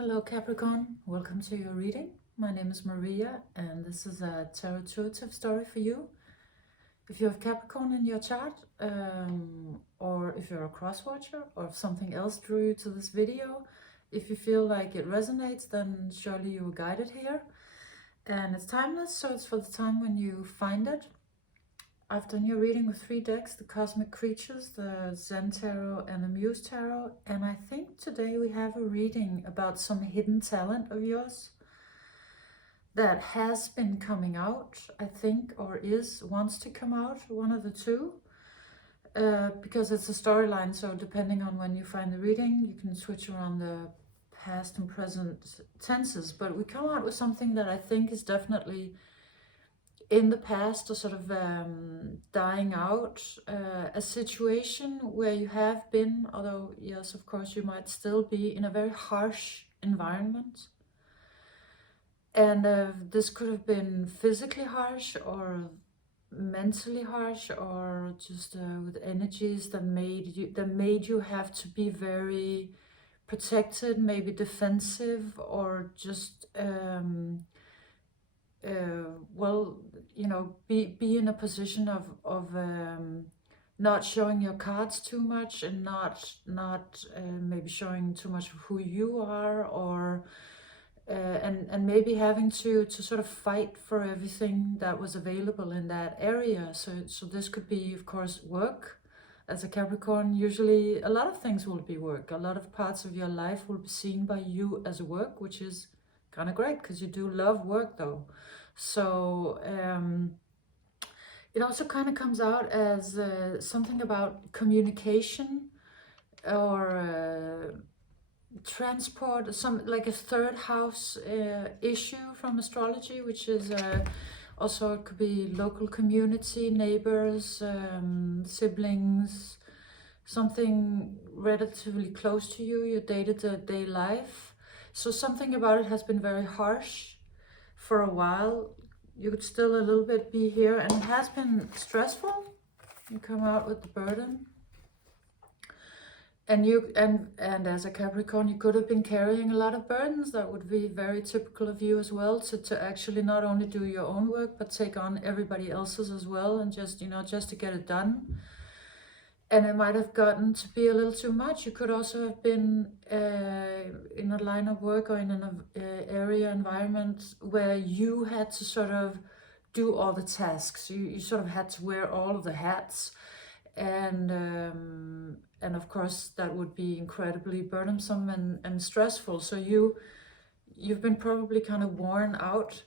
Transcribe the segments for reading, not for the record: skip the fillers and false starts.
Hello Capricorn, welcome to your reading. My name is Maria and this is a tarot intuitive story for you. If you have Capricorn in your chart, or if you're a cross watcher, or if something else drew you to this video, if you feel like it resonates, then surely you were guided here. And it's timeless, so it's for the time when you find it. I've done your reading with 3 decks, the Cosmic Creatures, the Zen Tarot and the Muse Tarot. And I think today we have a reading about some hidden talent of yours that has been coming out, I think, or wants to come out, one of the two. Because it's a storyline, so depending on when you find the reading, you can switch around the past and present tenses. But we come out with something that I think is definitely in the past, or sort of dying out, a situation where you have been, although yes, of course, you might still be in a very harsh environment. And this could have been physically harsh or mentally harsh, or just with energies that made you have to be very protected, maybe defensive, or just well, you know, be in a position of not showing your cards too much, and not maybe showing too much of who you are, or and maybe having to sort of fight for everything that was available in that area. So this could be, of course, work. As a Capricorn, usually a lot of things will be work. A lot of parts of your life will be seen by you as work, which is kind of great because you do love work though. So it also kind of comes out as something about communication, or transport, some like a third house issue from astrology, which is also, it could be local community, neighbors, siblings, something relatively close to you, your day-to-day life. So something about it has been very harsh for a while. You could still a little bit be here, and it has been stressful. You come out with the burden. And you and as a Capricorn, you could have been carrying a lot of burdens that would be very typical of you as well, to actually not only do your own work, but take on everybody else's as well, and just, you know, just to get it done. And it might have gotten to be a little too much. You could also have been in a line of work, or in an area environment where you had to sort of do all the tasks. You sort of had to wear all of the hats. And of course that would be incredibly burdensome and stressful. So you've been probably kind of worn out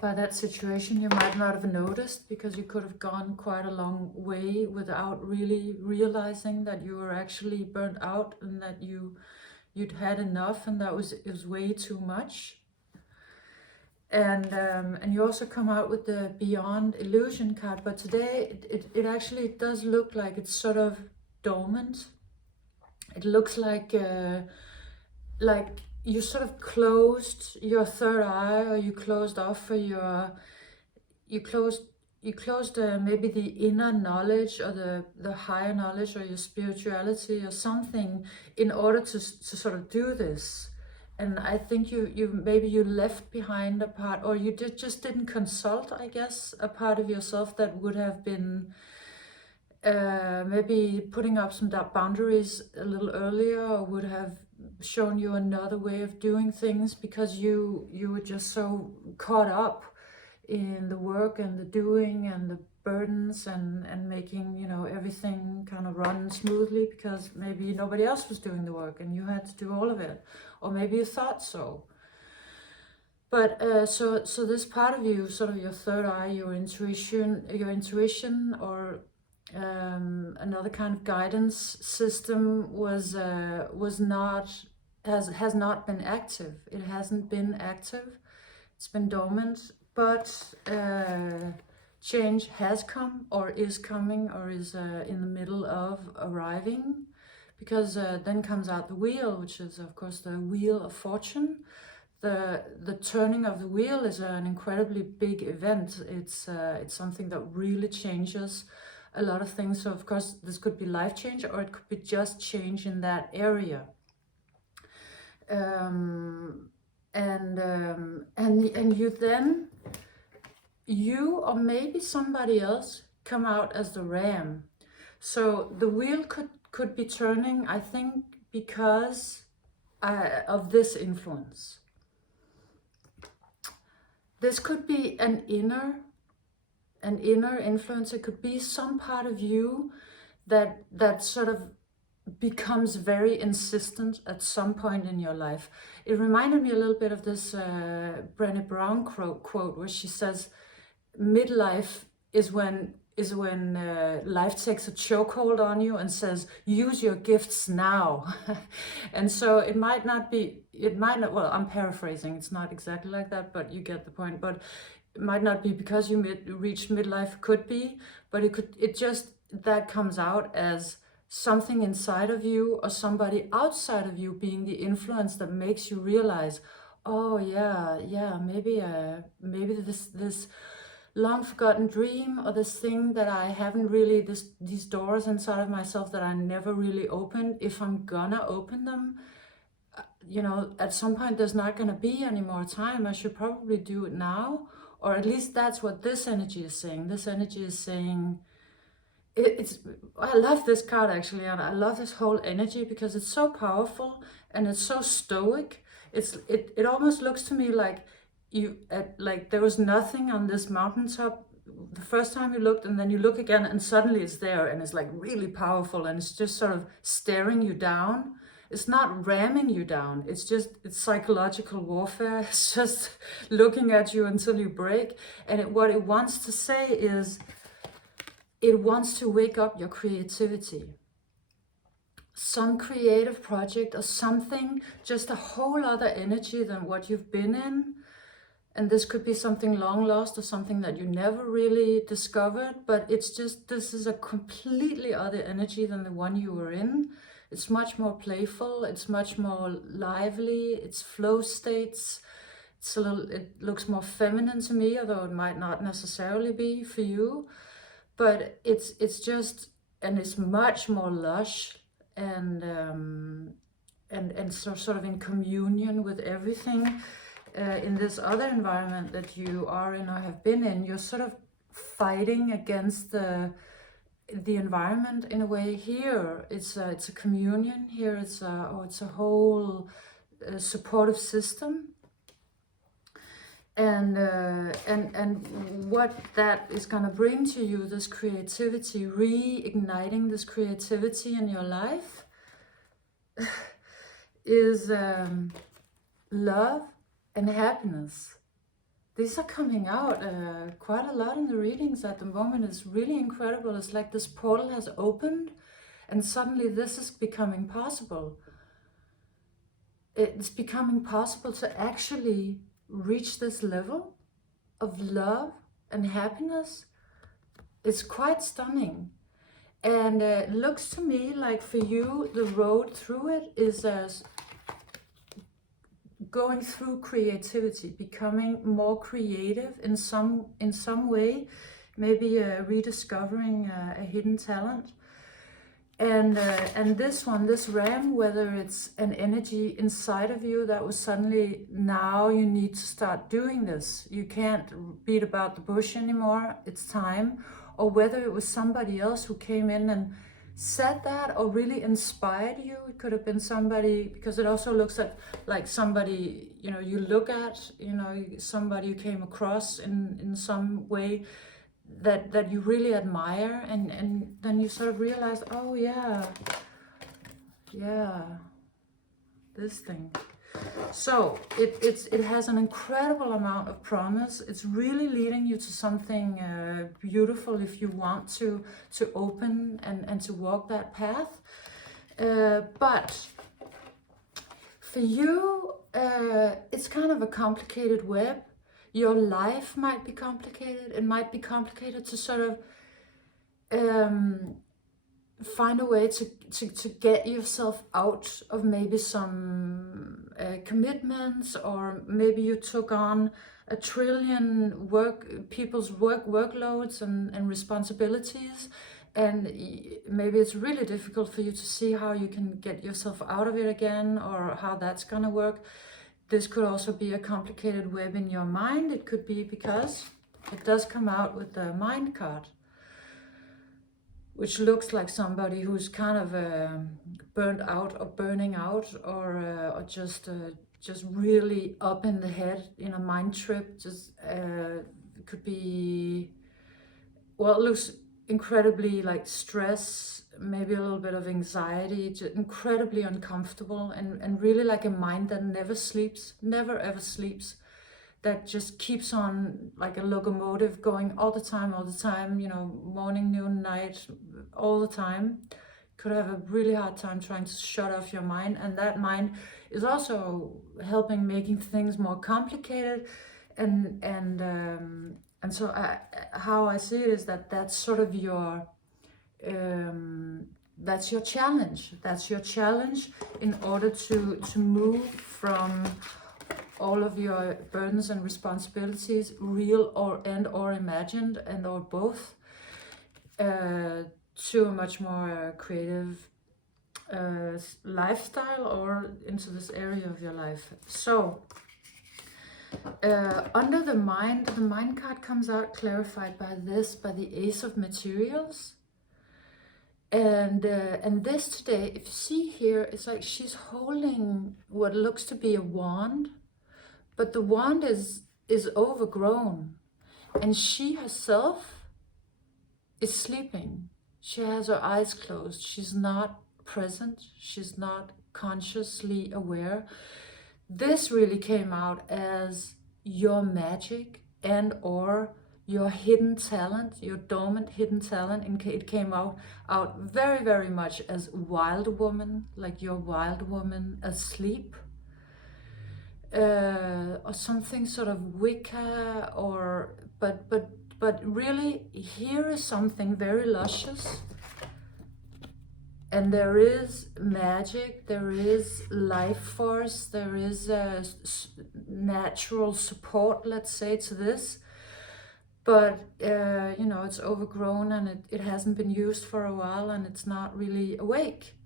by that situation. You might not have noticed, because you could have gone quite a long way without really realizing that you were actually burnt out, and that you'd had enough, and it was way too much. And you also come out with the Beyond Illusion card, but today it actually does look like it's sort of dormant. It looks like you sort of closed your third eye, or you closed off for you closed maybe the inner knowledge, or the higher knowledge, or your spirituality or something, in order to sort of do this. And I think maybe you left behind a part, or you just didn't consult, I guess, a part of yourself that would have been maybe putting up some boundaries a little earlier, or would have shown you another way of doing things, because you were just so caught up in the work and the doing and the burdens, and making, you know, everything kind of run smoothly, because maybe nobody else was doing the work and you had to do all of it, or maybe you thought so. But so this part of you, sort of your third eye, your intuition, or another kind of guidance system has not been active. It hasn't been active. It's been dormant. But change has come, or is coming, or is in the middle of arriving, because then comes out the wheel, which is, of course, the wheel of fortune. The turning of the wheel is an incredibly big event. It's something that really changes a lot of things. So, of course, this could be life change, or it could be just change in that area. And you then, you or maybe somebody else come out as the ram. So the wheel could be turning, I think, because of this influence. This could be an inner influence. It could be some part of you that sort of becomes very insistent at some point in your life. It reminded me a little bit of this Brené Brown quote where she says, midlife is when life takes a chokehold on you and says, use your gifts now. And so it might not, well, I'm paraphrasing, it's not exactly like that, but you get the point. But it might not be because you reached midlife, could be, but it just, that comes out as something inside of you or somebody outside of you being the influence that makes you realize, oh yeah, maybe this long forgotten dream, or this thing that I haven't really, these doors inside of myself that I never really opened, if I'm gonna open them, you know, at some point there's not gonna be any more time. I should probably do it now, or at least that's what this energy is saying. This energy is saying, I love this card actually, and I love this whole energy because it's so powerful and it's so stoic. It almost looks to me like like there was nothing on this mountaintop the first time you looked, and then you look again and suddenly it's there, and it's like really powerful, and it's just sort of staring you down. It's not ramming you down, it's psychological warfare. It's just looking at you until you break. And what it wants to say is, it wants to wake up your creativity. Some creative project or something, just a whole other energy than what you've been in. And this could be something long lost or something that you never really discovered, but it's just, this is a completely other energy than the one you were in. It's much more playful, it's much more lively, it's flow states. It looks more feminine to me, although it might not necessarily be for you. But it's just, and it's much more lush and sort of in communion with everything. In this other environment that you are in or have been in, you're sort of fighting against the environment in a way. Here it's a communion. Here it's a whole supportive system. And what that is going to bring to you, this creativity, reigniting this creativity in your life, is love and happiness. These are coming out quite a lot in the readings at the moment. It's really incredible. It's like this portal has opened and suddenly this is becoming possible. It's becoming possible to actually reach this level of love and happiness. It's quite stunning. And it looks to me like for you, the road through it is as going through creativity, becoming more creative in some way, maybe rediscovering a hidden talent. And this ram, whether it's an energy inside of you that was suddenly, now you need to start doing this, you can't beat about the bush anymore, it's time. Or whether it was somebody else who came in and said that or really inspired you. It could have been somebody, because it also looks like somebody, you know, you look at, you know, somebody you came across in some way that you really admire, and then you sort of realize, oh yeah, this thing. So it has an incredible amount of promise. It's really leading you to something beautiful if you want to open and to walk that path. But for you, it's kind of a complicated web. Your life might be complicated. It might be complicated to sort of find a way to get yourself out of maybe some commitments, or maybe you took on a trillion people's workloads and responsibilities, and maybe it's really difficult for you to see how you can get yourself out of it again, or how that's gonna work. This could also be a complicated web in your mind. It could be because it does come out with the mind card, which looks like somebody who's kind of burnt out or burning out, or just really up in the head in a mind trip. Just it could be, well, it looks incredibly like stress, maybe a little bit of anxiety, just incredibly uncomfortable, and really like a mind that never sleeps, never ever sleeps, that just keeps on like a locomotive going all the time, you know, morning, noon, night, all the time. Could have a really hard time trying to shut off your mind, and that mind is also helping making things more complicated. And so how I see it is that that's sort of your that's your challenge. That's your challenge in order to move from all of your burdens and responsibilities, real or imagined, and or both, to a much more creative lifestyle, or into this area of your life. So under the mind card comes out clarified by the Ace of Materials. And this today, if you see here, it's like she's holding what looks to be a wand, but the wand is overgrown, and she herself is sleeping. She has her eyes closed. She's not present. She's not consciously aware. This really came out as your magic and or your hidden talent, your dormant hidden talent. And it came out very, very much as wild woman, like your wild woman asleep, or something sort of Wicca, or but really here is something very luscious. And there is magic, there is life force, there is a natural support, let's say, to this. But, you know, it's overgrown, and it hasn't been used for a while, and it's not really awake.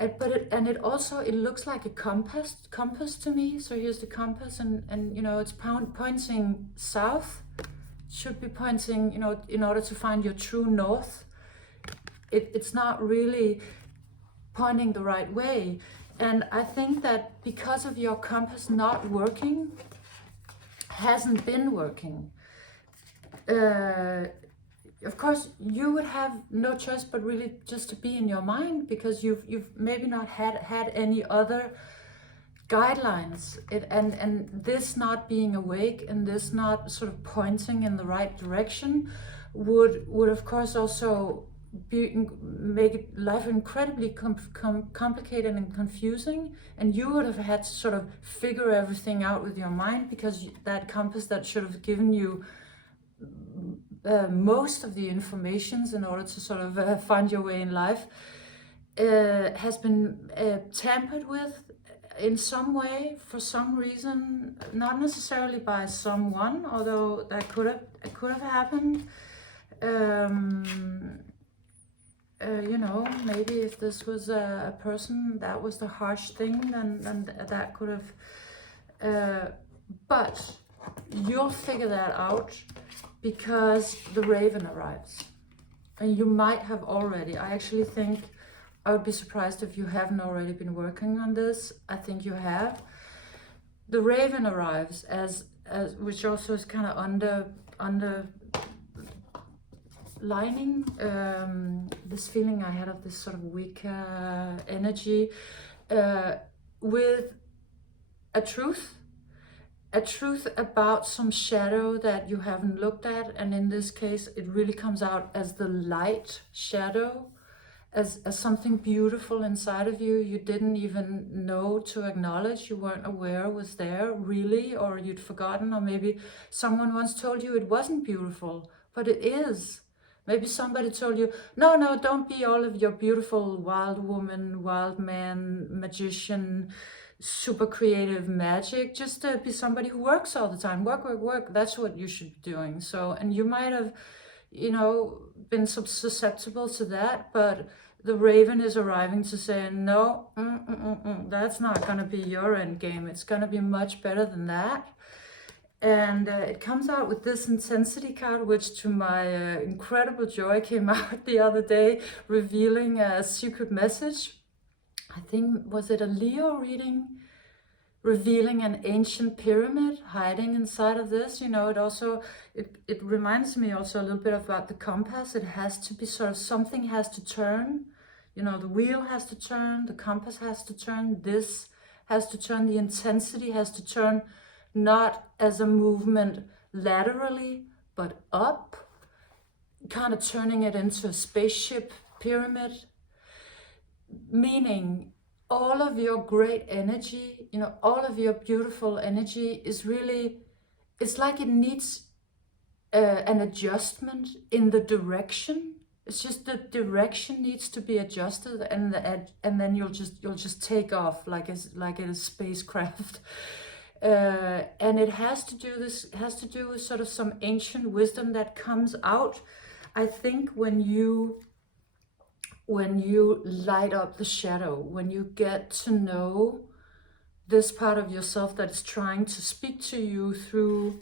And it also, it looks like a compass to me. So here's the compass, and you know, it's pointing south. Should be pointing, you know, in order to find your true north. It's not really pointing the right way. And I think that because of your compass not working, hasn't been working, of course you would have no choice but really just to be in your mind, because you've maybe not had any other guidelines. And this not being awake, and this not sort of pointing in the right direction would of course also make life incredibly complicated and confusing, and you would have had to sort of figure everything out with your mind, because that compass that should have given you most of the informations in order to sort of find your way in life has been tampered with in some way, for some reason, not necessarily by someone, although that could have happened. You know, maybe if this was a person, that was the harsh thing, then that could have, but you'll figure that out, because the Raven arrives. And you might have already. I actually think, I would be surprised if you haven't already been working on this. I think you have. The Raven arrives as which also is kind of underlining this feeling I had of this sort of Wicca energy, with a truth about some shadow that you haven't looked at. And in this case, it really comes out as the light shadow, as something beautiful inside of you you didn't even know to acknowledge, you weren't aware was there really, or you'd forgotten, or maybe someone once told you it wasn't beautiful, but it is. Maybe somebody told you, no, don't be all of your beautiful wild woman, wild man, magician, super creative magic. Just be somebody who works all the time. Work. That's what you should be doing. So, and you might have, you know, been susceptible to that, but the raven is arriving to say, no, that's not going to be your end game. It's going to be much better than that. And it comes out with this intensity card, which to my incredible joy came out the other day, revealing a secret message. I think, was it a Leo reading? Revealing an ancient pyramid hiding inside of this. You know, it reminds me also a little bit about the compass. It has to be sort of, something has to turn. You know, the wheel has to turn, the compass has to turn, this has to turn, the intensity has to turn, not as a movement laterally, but up, kind of turning it into a spaceship pyramid, meaning all of your great energy, you know, all of your beautiful energy is really, it's like it needs an adjustment in the direction. It's just the direction needs to be adjusted, and then you'll just take off like a spacecraft. And it has to do with sort of some ancient wisdom that comes out, I think, when you light up the shadow, when you get to know this part of yourself that is trying to speak to you through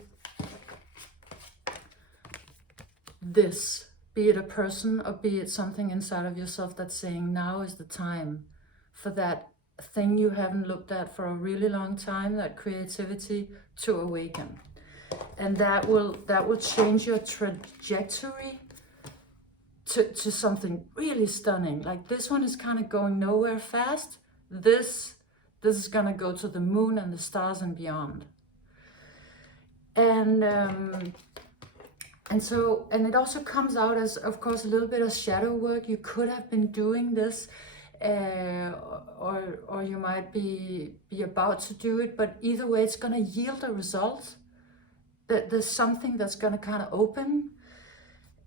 this, be it a person or be it something inside of yourself that's saying, now is the time for that thing you haven't looked at for a really long time, that creativity, to awaken. And that will change your trajectory to something really stunning. Like, this one is kind of going nowhere fast. This is gonna go to the moon and the stars and beyond. And it also comes out as, of course, a little bit of shadow work. You could have been doing this, or you might be about to do it, but either way, it's gonna yield a result. That there's something that's gonna kind of open,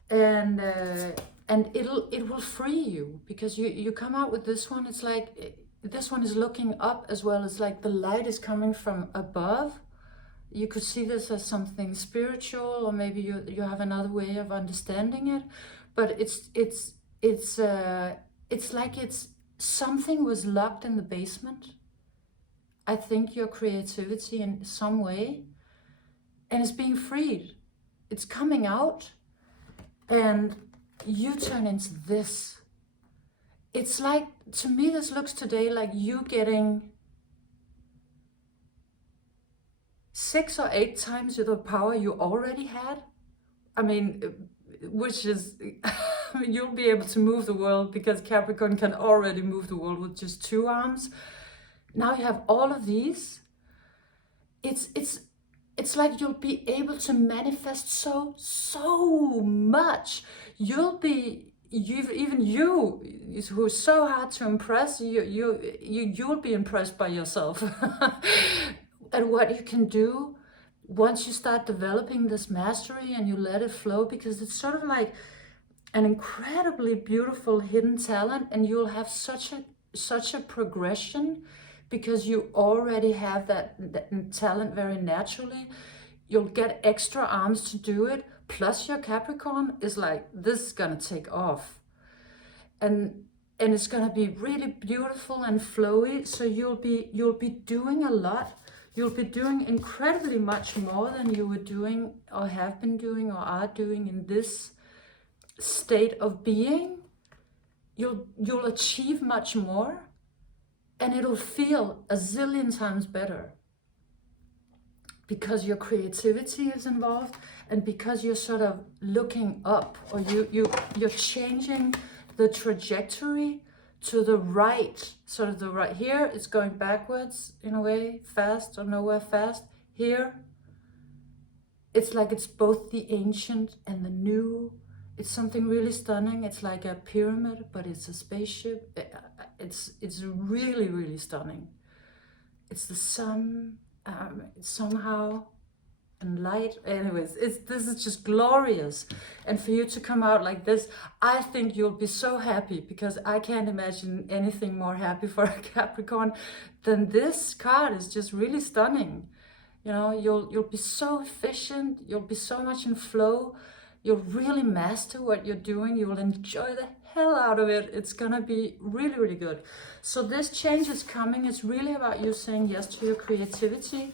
and it will free you, because you come out with this one. It's like, this one is looking up as well. It's like the light is coming from above. You could see this as something spiritual, or maybe you have another way of understanding it, but it's like something was locked in the basement. I think your creativity in some way, and it's being freed. It's coming out, and you turn into this. It's like, to me, this looks today like you getting 6 or 8 times the power you already had. I mean, which is, you'll be able to move the world, because Capricorn can already move the world with just 2 arms. Now you have all of these. It's like you'll be able to manifest so much. You'll be, even you, who's so hard to impress, you'll be impressed by yourself. And what you can do once you start developing this mastery and you let it flow, because it's sort of like an incredibly beautiful hidden talent, and you'll have such a progression, because you already have that talent very naturally. You'll get extra arms to do it, plus your Capricorn is like, this is gonna take off, and it's gonna be really beautiful and flowy. So you'll be doing a lot. You'll be doing incredibly much more than you were doing, or have been doing, or are doing in this state of being. You'll achieve much more, and it'll feel a zillion times better, because your creativity is involved, and because you're sort of looking up, or you're changing the trajectory to the right, sort of the right. Here it's going backwards in a way, fast or nowhere fast. Here it's like it's both the ancient and the new. It's something really stunning. It's like a pyramid, but it's a spaceship. It's really, really stunning. It's the sun, somehow, and light. Anyways, this is just glorious. And for you to come out like this, I think you'll be so happy, because I can't imagine anything more happy for a Capricorn than this card. Is just really stunning. You know, you'll be so efficient. You'll be so much in flow. You'll really master what you're doing. You will enjoy the hell out of it. It's gonna be really, really good. So this change is coming. It's really about you saying yes to your creativity.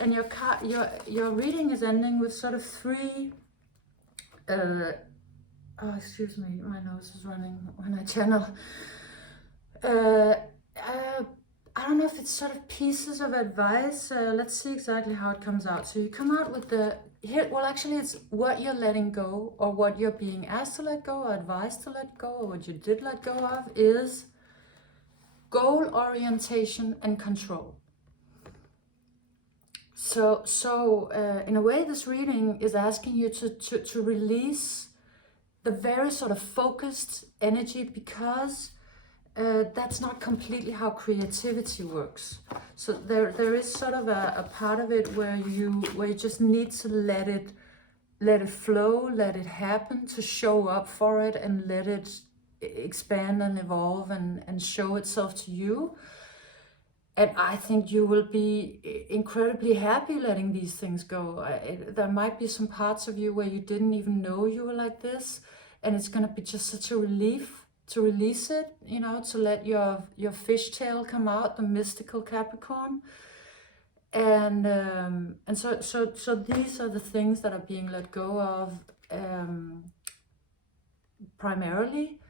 And your reading is ending with sort of three, oh, excuse me, my nose is running when I channel. I don't know if it's sort of pieces of advice. Let's see exactly how it comes out. So you come out with the, here, well, actually it's what you're letting go, or what you're being asked to let go, or advised to let go, or what you did let go of, is goal orientation and control. So in a way, this reading is asking you to release the very sort of focused energy, because that's not completely how creativity works. So there is sort of a part of it where you just need to let it flow, let it happen, to show up for it, and let it expand and evolve and show itself to you. And I think you will be incredibly happy letting these things go. There might be some parts of you where you didn't even know you were like this, and it's going to be just such a relief to release it, you know, to let your fishtail come out, the mystical Capricorn. And so these are the things that are being let go of, primarily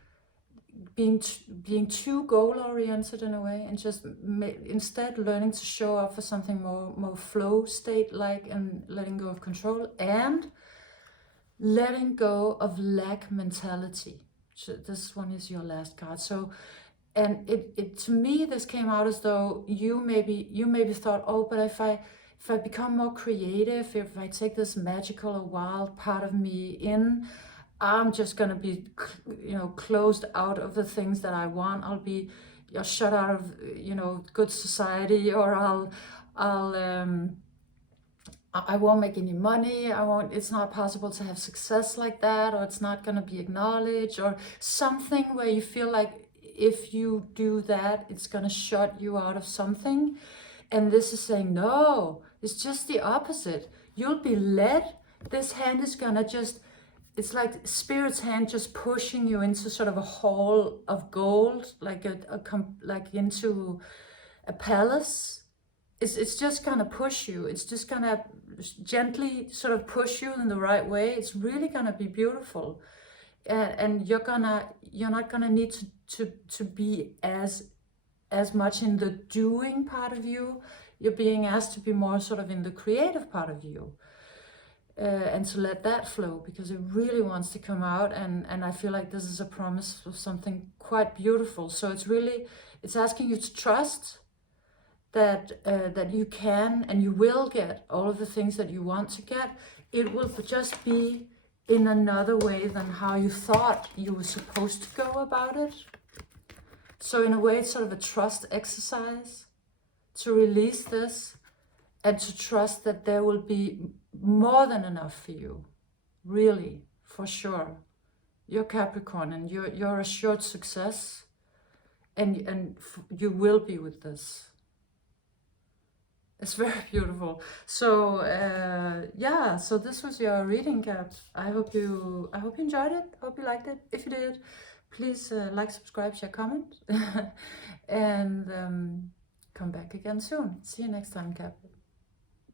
being too goal-oriented in a way, and just instead learning to show up for something more flow state-like, and letting go of control, and letting go of lack mentality. So this one is your last card. So, and it to me, this came out as though you maybe thought, oh, but if I become more creative, if I take this magical or wild part of me in, I'm just gonna be, you know, closed out of the things that I want. I'll be shut out of, you know, good society, or I won't make any money. It's not possible to have success like that, or it's not gonna be acknowledged, or something where you feel like if you do that, it's gonna shut you out of something. And this is saying, no, it's just the opposite. You'll be led. This hand is gonna just, it's like Spirit's hand just pushing you into sort of a hall of gold, like like into a palace. It's just gonna push you. It's just gonna gently sort of push you in the right way. It's really gonna be beautiful, and you're not gonna need to be as much in the doing part of you. You're being asked to be more sort of in the creative part of you. And to let that flow, because it really wants to come out, and I feel like this is a promise of something quite beautiful. So it's asking you to trust that you can and you will get all of the things that you want to get. It will just be in another way than how you thought you were supposed to go about it. So in a way, it's sort of a trust exercise to release this, and to trust that there will be more than enough for you, really, for sure. You're Capricorn, and you're assured success, and you will be with this. It's very beautiful. So yeah, so this was your reading, Cap. I hope you enjoyed it. Hope you liked it. If you did, please like, subscribe, share, comment, and come back again soon. See you next time, Cap.